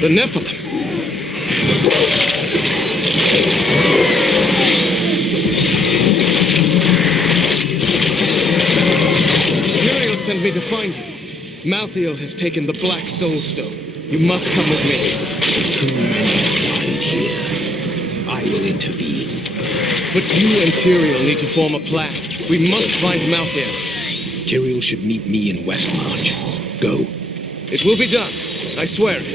The Nephilim. Uriel sent me to find you. Malthael has taken the Black Soul Stone. You must come with me. Too many hide here. I will intervene. But you and Tyrael need to form a plan. We must find Malthael. Tyrael should meet me in Westmarch. Go. It will be done. I swear it.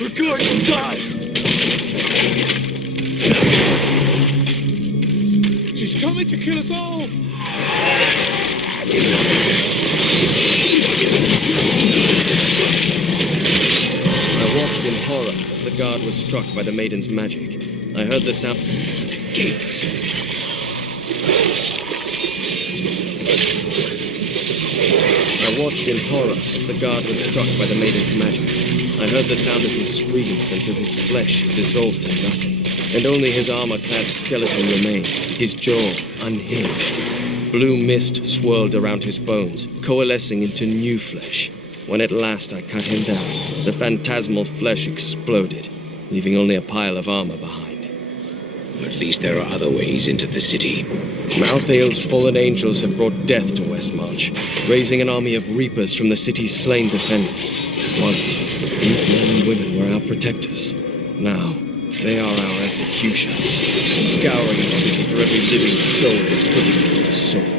We're going to die! She's coming to kill us all! I watched in horror as the guard was struck by the maiden's magic. I heard the sound... The gates. I watched in horror as the guard was struck by the maiden's magic. I heard the sound of his screams until his flesh dissolved to nothing, and only his armor-clad skeleton remained, his jaw unhinged. Blue mist swirled around his bones, coalescing into new flesh. When at last I cut him down, the phantasmal flesh exploded, leaving only a pile of armor behind. At least there are other ways into the city. Malthael's fallen angels have brought death to Westmarch, raising an army of reapers from the city's slain defenders. Once, these men and women were our protectors. Now, they are our executioners, scouring the city for every living soul that couldn't be the sword.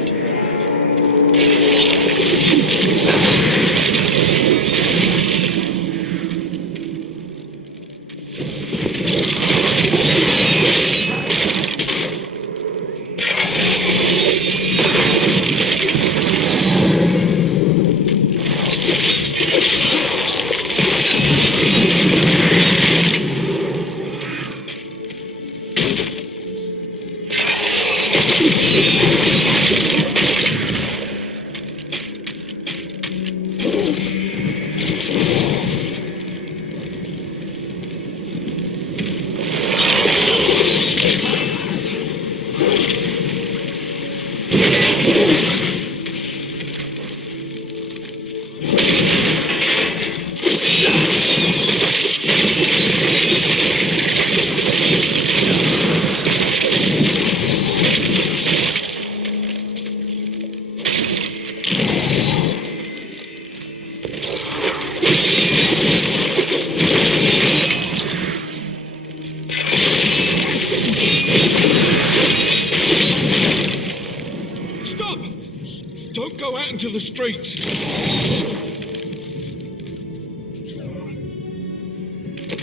To the streets.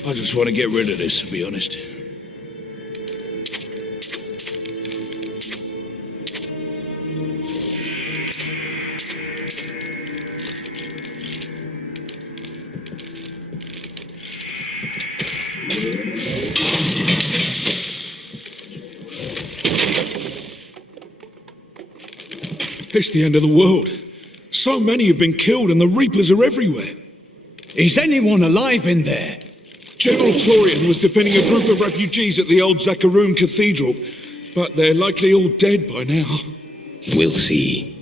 I just want to get rid of this, to be honest. It's the end of the world. So many have been killed and the Reapers are everywhere. Is anyone alive in there? General Torian was defending a group of refugees at the old Zakharoon Cathedral, but they're likely all dead by now. We'll see.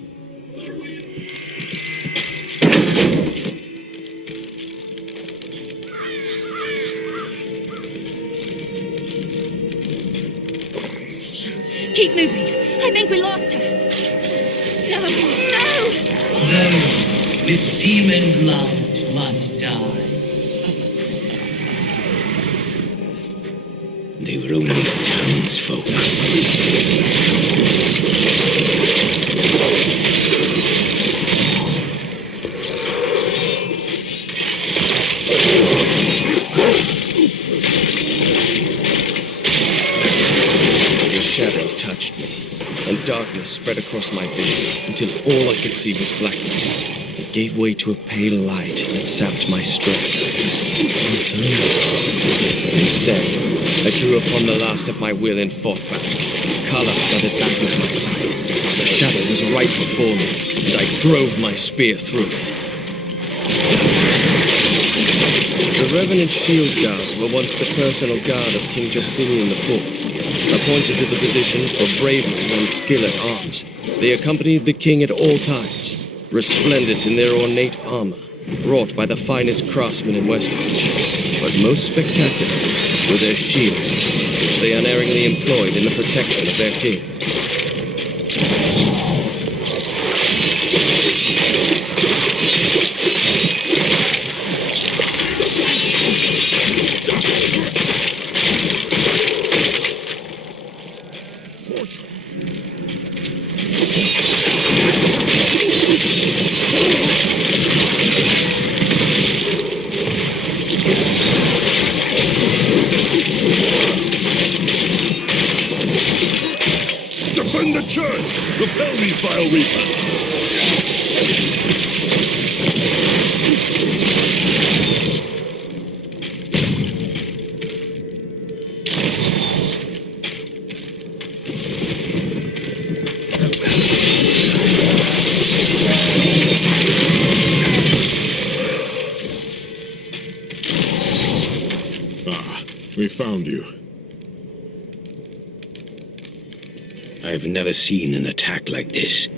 Keep moving. I think we lost her. No, no! Those with demon blood must die. They were only townsfolk. The shadow touched me, and darkness spread across my vision until all I could see was blackness. It gave way to a pale light that sapped my strength. Instead, I drew upon the last of my will and fought back. Color flooded back into my sight. The shadow was right before me, and I drove my spear through it. The Revenant Shield Guards were once the personal guard of King Justinian IV, appointed to the position for bravery and skill at arms. They accompanied the king at all times, resplendent in their ornate armor, wrought by the finest craftsmen in Westmarch. But most spectacular were their shields, which they unerringly employed in the protection of their king. Defend the church! Repel these vile reapers! We found you. I've never seen an attack like this.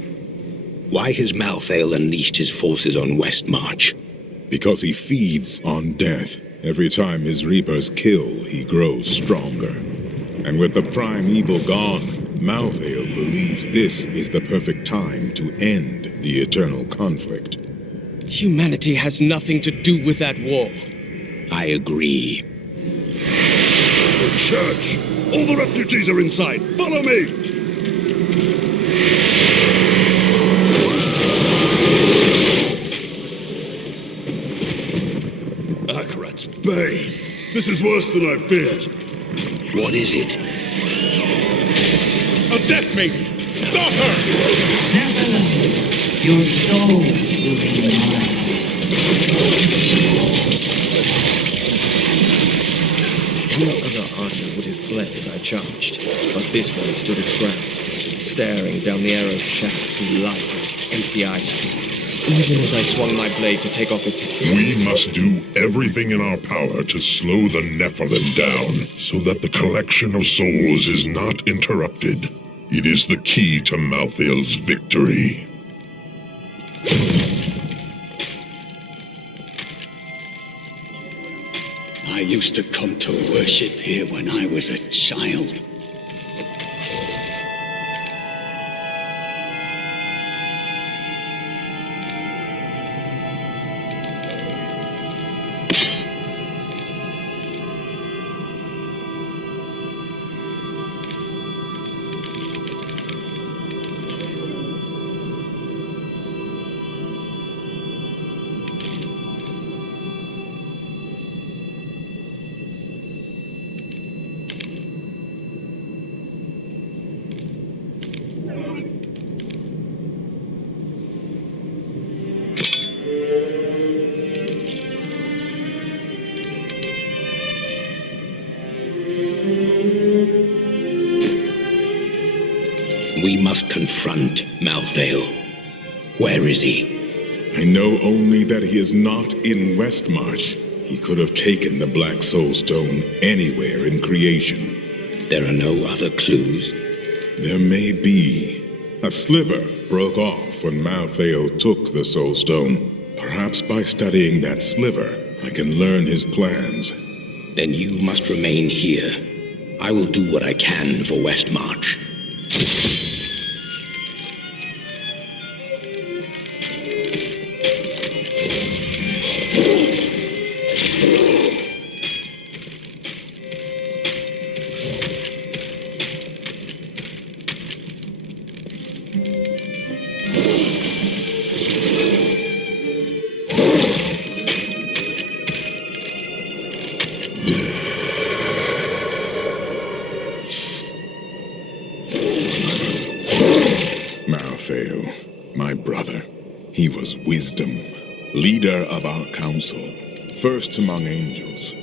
Why has Malthael unleashed his forces on Westmarch? Because he feeds on death. Every time his reapers kill, he grows stronger. And with the prime evil gone, Malthael believes this is the perfect time to end the eternal conflict. Humanity has nothing to do with that war. I agree. The church! All the refugees are inside! Follow me! Akarat's bane! This is worse than I feared! What is it? A death maiden! Stop her! Never. Your soul will be mine. No other archer would have fled as I charged, but this one stood its ground, staring down the arrow's shaft through lifeless, empty eye sockets, even as I swung my blade to take off its head. We must do everything in our power to slow the Nephilim down, so that the collection of souls is not interrupted. It is the key to Malthael's victory. I used to come to worship here when I was a child. We must confront Malthael. Where is he? I know only that he is not in Westmarch. He could have taken the Black Soul Stone anywhere in creation. There are no other clues? There may be. A sliver broke off when Malthael took the Soul Stone. Perhaps by studying that sliver, I can learn his plans. Then you must remain here. I will do what I can for Westmarch. Malthael, my brother. He was wisdom, leader of our council, first among angels.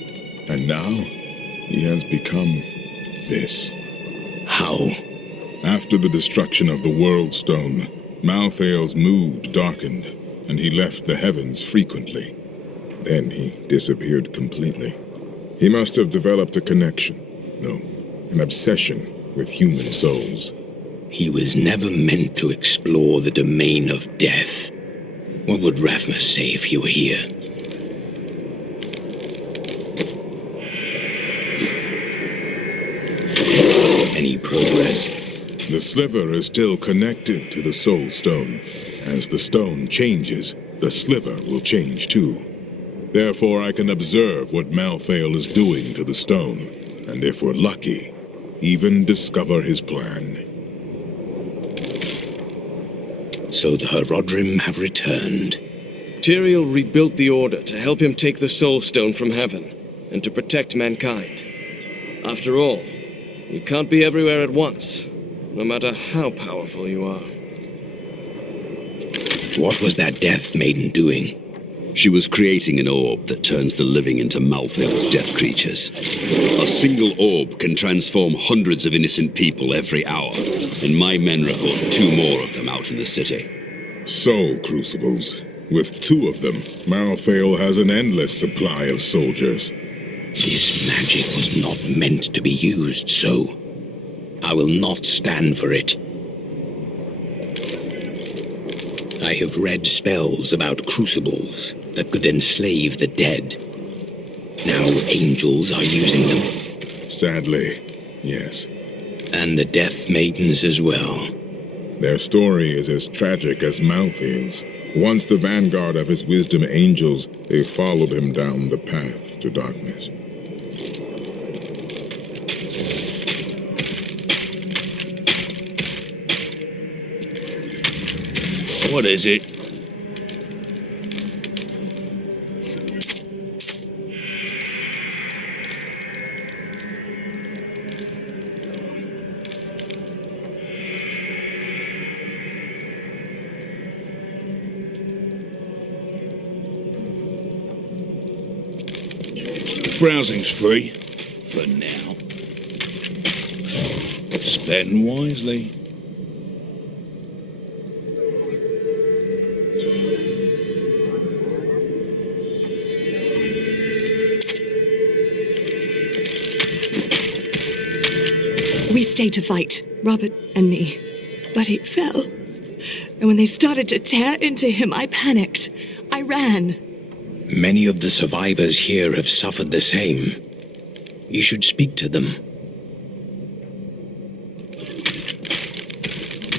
And now, he has become this. How? After the destruction of the World Stone, Malthael's mood darkened, and he left the heavens frequently. Then he disappeared completely. He must have developed a connection, no, an obsession with human souls. He was never meant to explore the domain of death. What would Rathmus say if he were here? Any progress? The sliver is still connected to the soul stone. As the stone changes, the sliver will change too. Therefore, I can observe what Malthael is doing to the stone, and if we're lucky, even discover his plan. So the Horodrim have returned. Tyrael rebuilt the Order to help him take the Soul Stone from heaven, and to protect mankind. After all, you can't be everywhere at once, no matter how powerful you are. What was that Death Maiden doing? She was creating an orb that turns the living into Malthael's death creatures. A single orb can transform hundreds of innocent people every hour, and my men report 2 more of them out in the city. Soul crucibles. With 2 of them, Malthael has an endless supply of soldiers. This magic was not meant to be used so. I will not stand for it. I have read spells about crucibles that could enslave the dead. Now angels are using them. Sadly, yes. And the Death Maidens as well. Their story is as tragic as Malthael's. Once the vanguard of his wisdom angels, they followed him down the path to darkness. What is it? Browsing's free. For now. Spend wisely. We stayed to fight, Robert and me, but he fell. And when they started to tear into him, I panicked. I ran. Many of the survivors here have suffered the same. You should speak to them.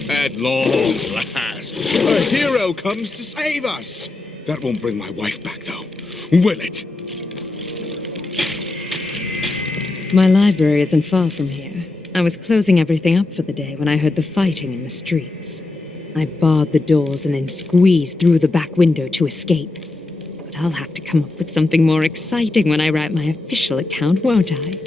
At long last, a hero comes to save us. That won't bring my wife back, though, will it? My library isn't far from here. I was closing everything up for the day when I heard the fighting in the streets. I barred the doors and then squeezed through the back window to escape. But I'll have to come up with something more exciting when I write my official account, won't I?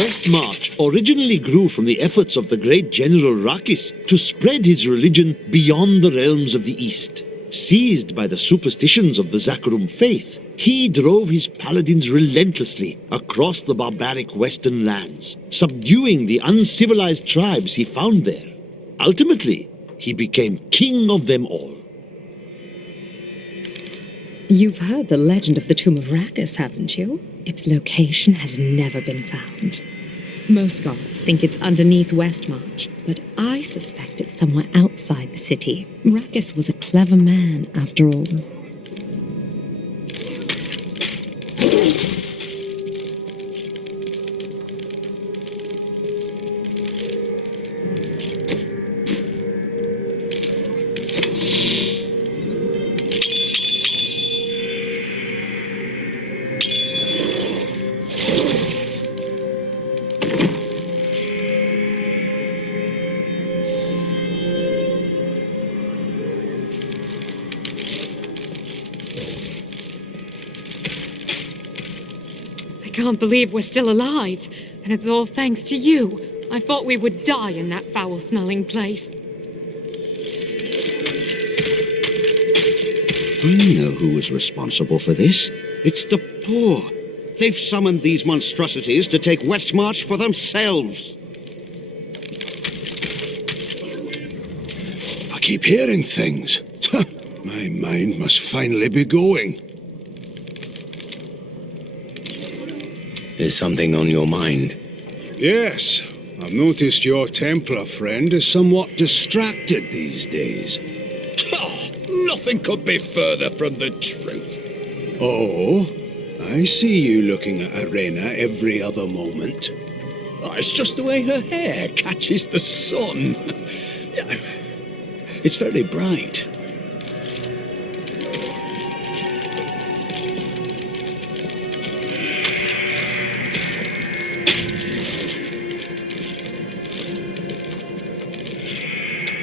Westmarch originally grew from the efforts of the great General Rakis to spread his religion beyond the realms of the East. Seized by the superstitions of the Zakarum faith, he drove his paladins relentlessly across the barbaric western lands, subduing the uncivilized tribes he found there. Ultimately, he became king of them all. You've heard the legend of the Tomb of Rakis, haven't you? Its location has never been found. Most scholars think it's underneath Westmarch, but I suspect it's somewhere outside the city. Rakis was a clever man, after all. I can't believe we're still alive, and it's all thanks to you. I thought we would die in that foul-smelling place. I know who was responsible for this. It's the poor. They've summoned these monstrosities to take Westmarch for themselves. I keep hearing things. My mind must finally be going. Is something on your mind? Yes, I've noticed your Templar friend is somewhat distracted these days. Nothing could be further from the truth. Oh, I see you looking at Arena every other moment. Oh, it's just the way her hair catches the sun. It's very bright.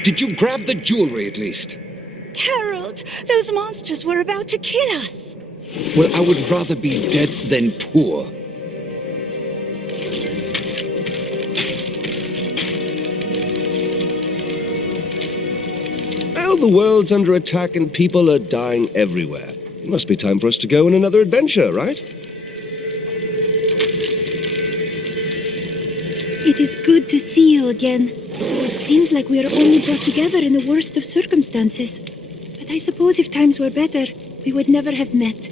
Did you grab the jewelry at least? Harold, those monsters were about to kill us. Well, I would rather be dead than poor. Well, the world's under attack and people are dying everywhere. It must be time for us to go on another adventure, right? It is good to see you again. It seems like we are only brought together in the worst of circumstances. But I suppose if times were better, we would never have met.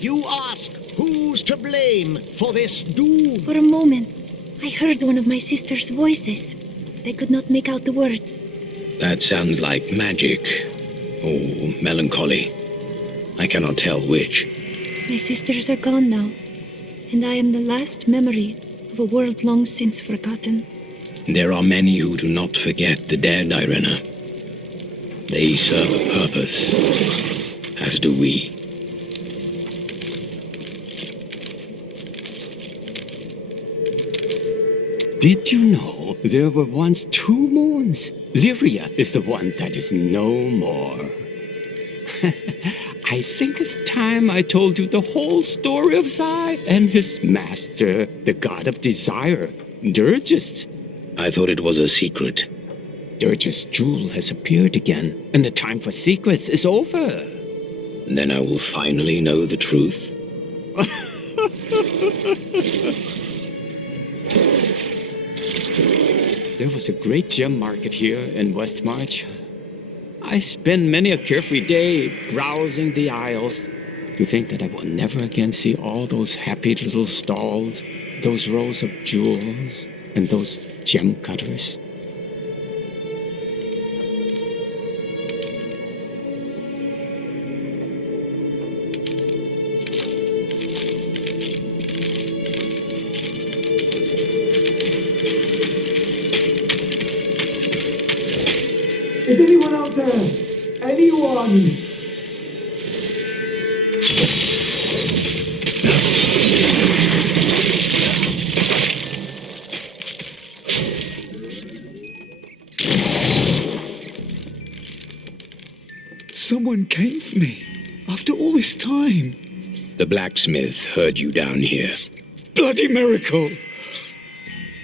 You ask, who's to blame for this doom? For a moment, I heard one of my sister's voices. I could not make out the words. That sounds like magic. Or melancholy. I cannot tell which. My sisters are gone now, and I am the last memory of a world long since forgotten. There are many who do not forget the dead, Irena. They serve a purpose, as do we. Did you know there were once 2 moons? Lyria is the one that is no more. I think it's time I told you the whole story of Zai and his master, the god of desire, Durgis. I thought it was a secret. Durgis' jewel has appeared again, and the time for secrets is over. Then I will finally know the truth. There was a great gem market here in Westmarch. I spend many a carefree day browsing the aisles. To think that I will never again see all those happy little stalls, those rows of jewels, and those gem cutters. Is anyone out there? Anyone? Someone came for me after all this time. The blacksmith heard you down here. Bloody miracle!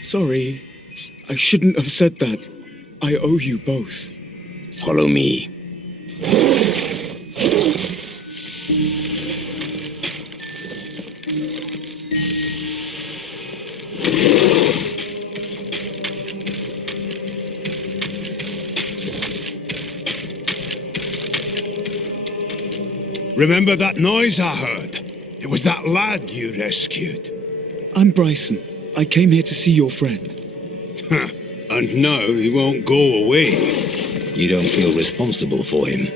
Sorry, I shouldn't have said that. I owe you both. Follow me. Remember that noise I heard? It was that lad you rescued. I'm Bryson. I came here to see your friend. And now he won't go away. You don't feel responsible for him?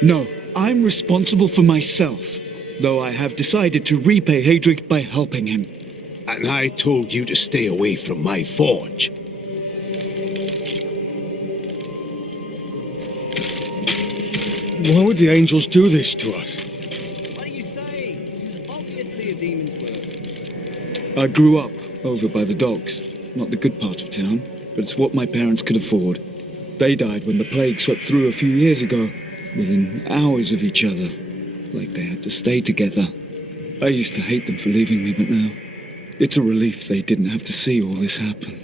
No, I'm responsible for myself. Though I have decided to repay Hadric by helping him. And I told you to stay away from my forge. Why would the angels do this to us? What are you saying? This is obviously a demon's work. I grew up over by the docks. Not the good part of town, but it's what my parents could afford. They died when the plague swept through a few years ago, within hours of each other. Like they had to stay together. I used to hate them for leaving me, but now it's a relief they didn't have to see all this happen.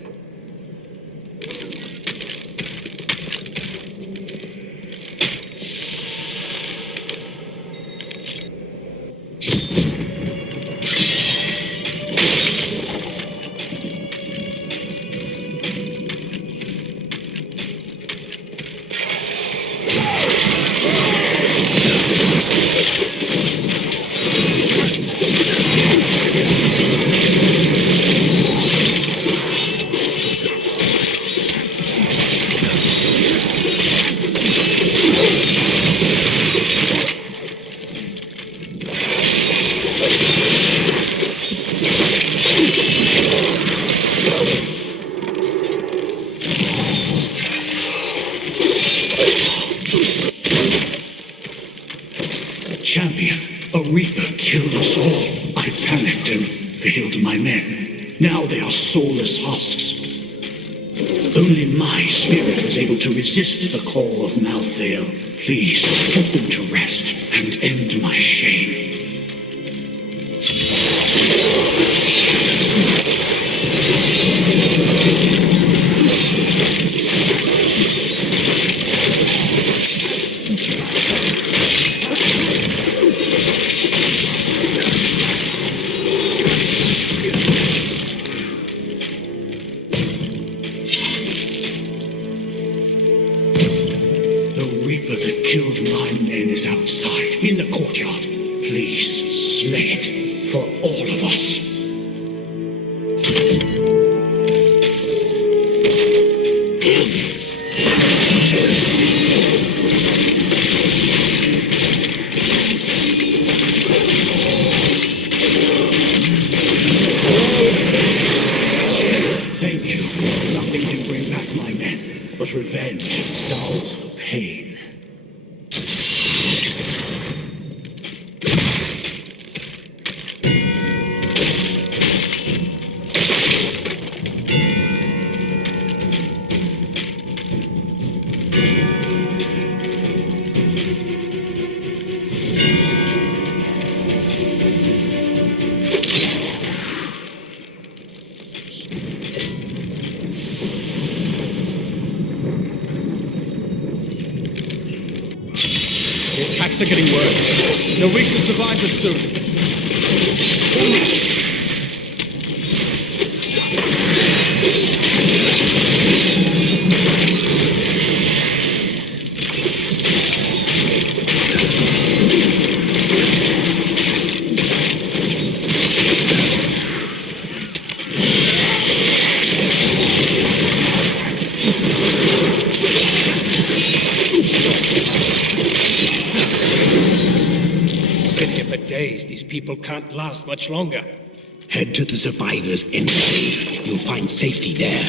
Champion, a Reaper killed us all. I panicked and failed my men. Now they are soulless husks. Only my spirit was able to resist the call of Malthael. Please, put them to rest and end my shame. Killed my men is outside, in the courtyard. Please, slay it, for all of us. Thank you. Nothing can bring back my men, but revenge dulls the pain. Are getting worse. No, we can survive this soon. These people can't last much longer. Head to the survivors' enclave. You'll find safety there.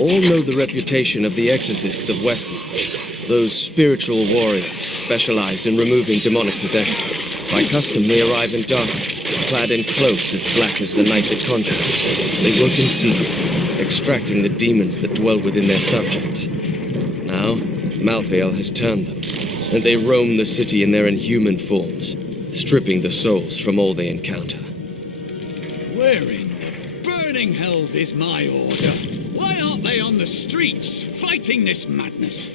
All know the reputation of the exorcists of Westmarch, those spiritual warriors specialized in removing demonic possession. By custom, they arrive in darkness, clad in cloaks as black as the night that conjured them. They work in secret, extracting the demons that dwell within their subjects. Now, Malthael has turned them, and they roam the city in their inhuman forms, stripping the souls from all they encounter. Where in the burning hells is my order? Why aren't they on the streets, fighting this madness?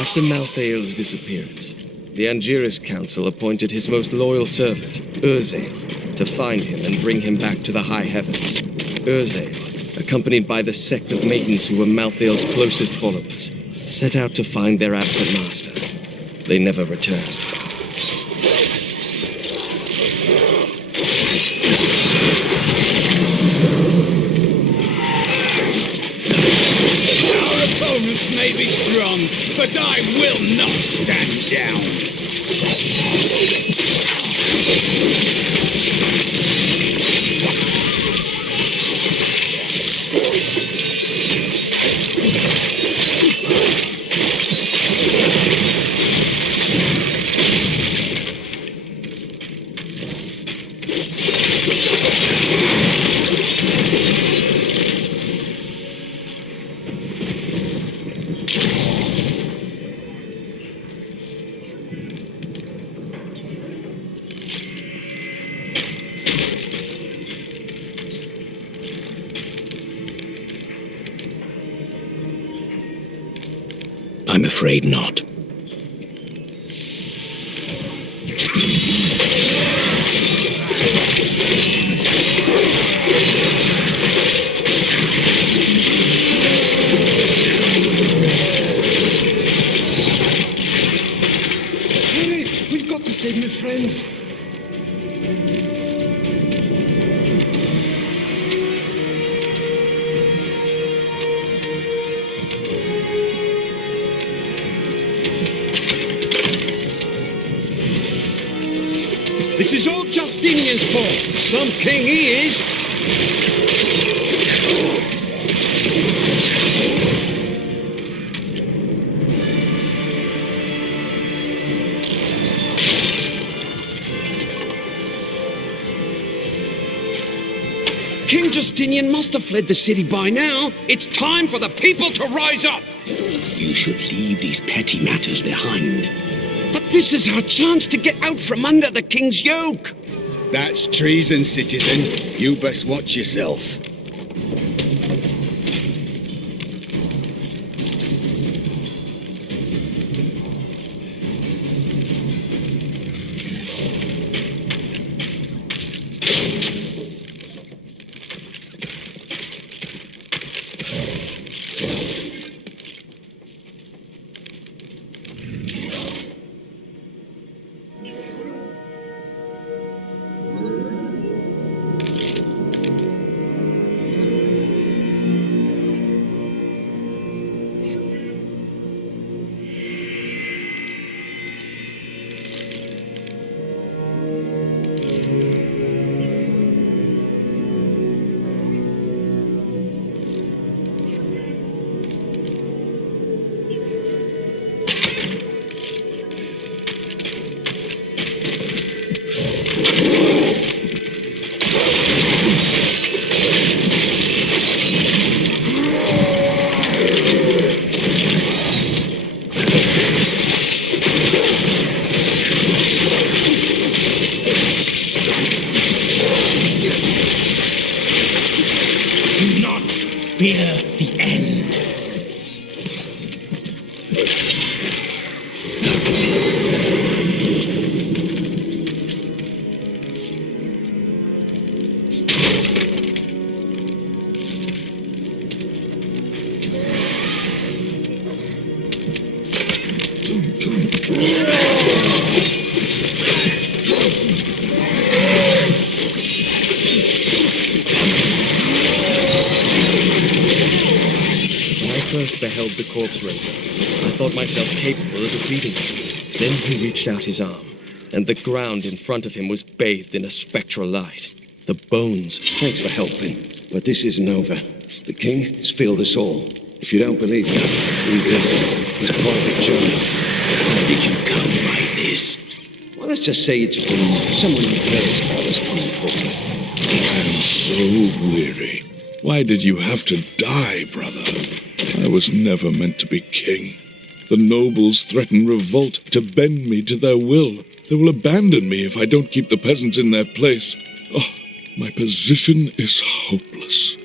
After Malthael's disappearance, the Angiris Council appointed his most loyal servant, Urzael, to find him and bring him back to the high heavens. Urzael, accompanied by the sect of maidens who were Malthael's closest followers, set out to find their absent master. They never returned. Our opponents may be strong, but I will not stand down. I'm afraid not. Hurry! We've got to save my friends. This is all Justinian's fault. Some king he is. King Justinian must have fled the city by now. It's time for the people to rise up. You should leave these petty matters behind. But this is our chance to get out from under the king's yoke. That's treason, citizen. You best watch yourself. Fear the end. First beheld the corpse raiser, I thought myself capable of defeating him. Then he reached out his arm, and the ground in front of him was bathed in a spectral light. The bones. Thanks for helping, but this isn't over. The king has failed us all. If you don't believe me, read this. His private journal. How did you come by this? Well, let's just say it's from someone who knows how this coming from. I'm so weary. Why did you have to die, brother? I was never meant to be king. The nobles threaten revolt to bend me to their will. They will abandon me if I don't keep the peasants in their place. Oh, my position is hopeless.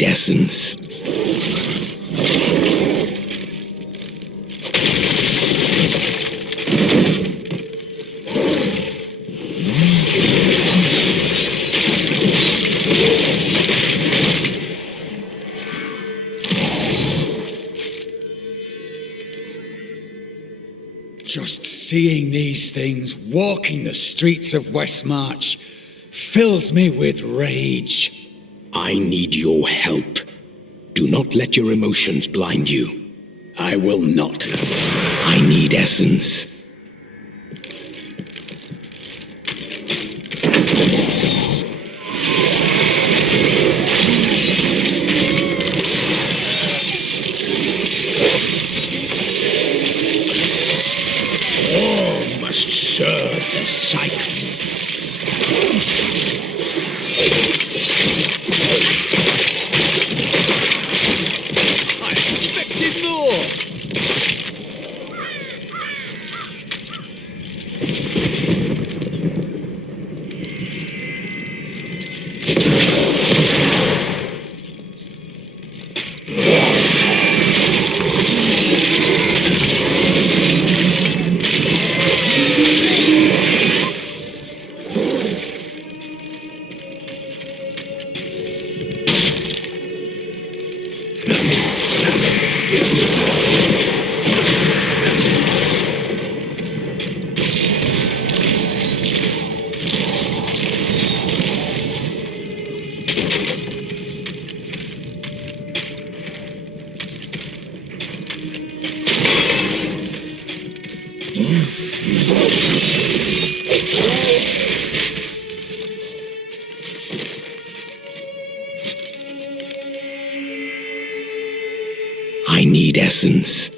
need essence. Just seeing these things walking the streets of Westmarch fills me with rage. I need your help. Do not let your emotions blind you. I will not. I need essence. All must serve the cycle. I expected more! I need essence.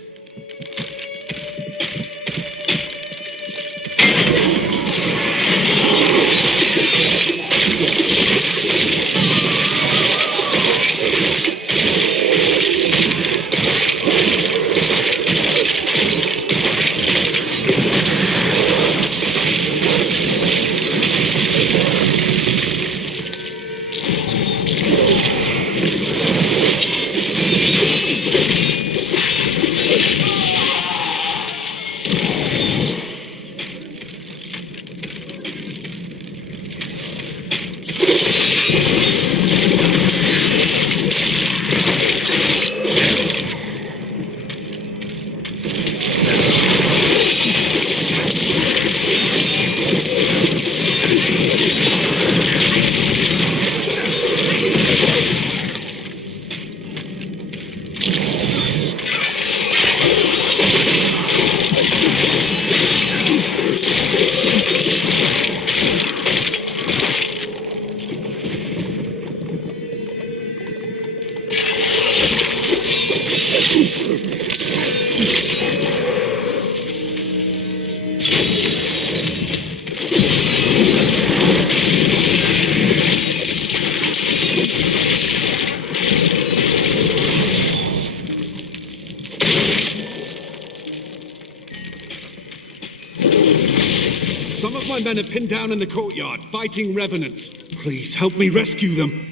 Some of my men are pinned down in the courtyard, fighting revenants. Please help me rescue them.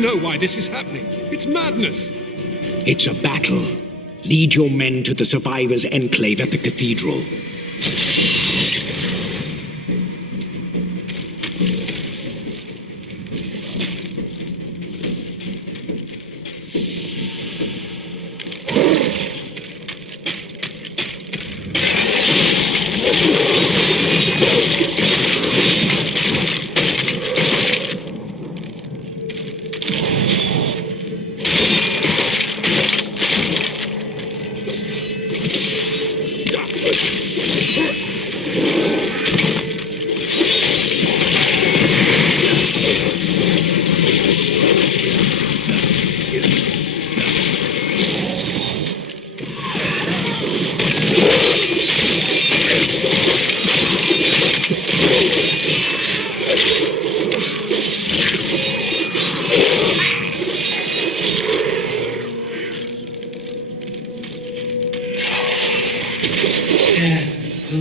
Know why this is happening. It's madness. It's a battle. Lead your men to the survivors' enclave at the cathedral.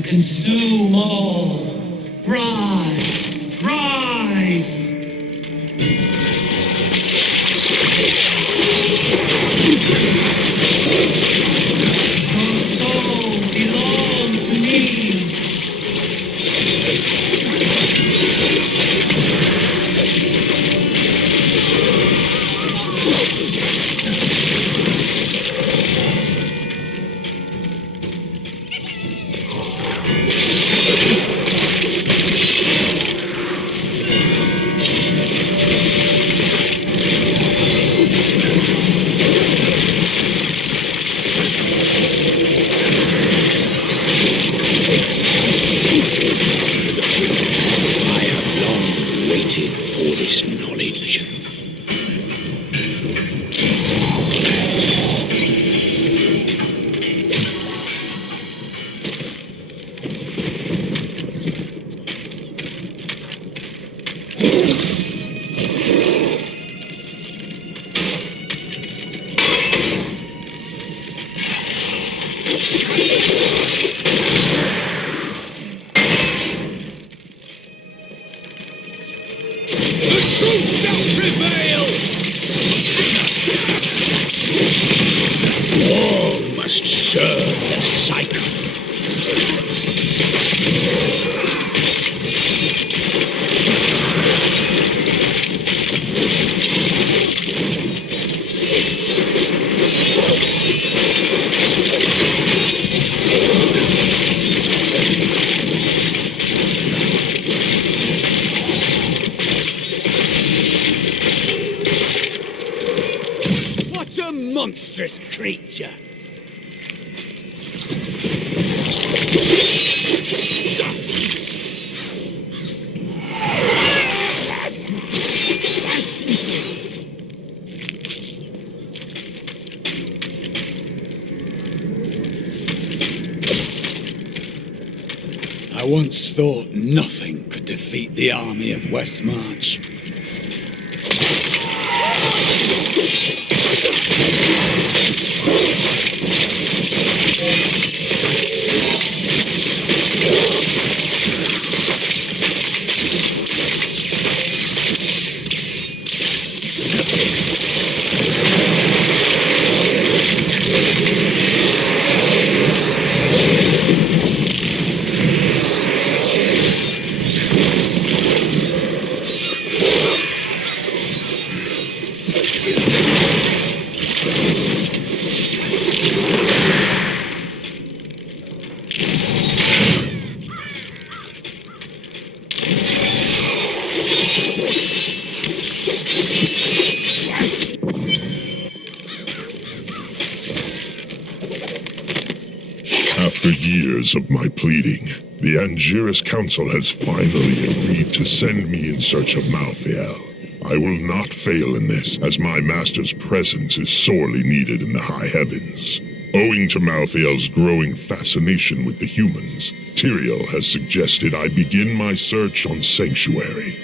consume all. Rise! Rise! Your soul belongs to me. I have long waited for this knowledge. All must serve the cycle. What a monstrous creature! I once thought nothing could defeat the army of Westmarch. After years of my pleading, the Angiris Council has finally agreed to send me in search of Malthael. I will not fail in this, as my master's presence is sorely needed in the high heavens. Owing to Malthael's growing fascination with the humans, Tyrael has suggested I begin my search on Sanctuary.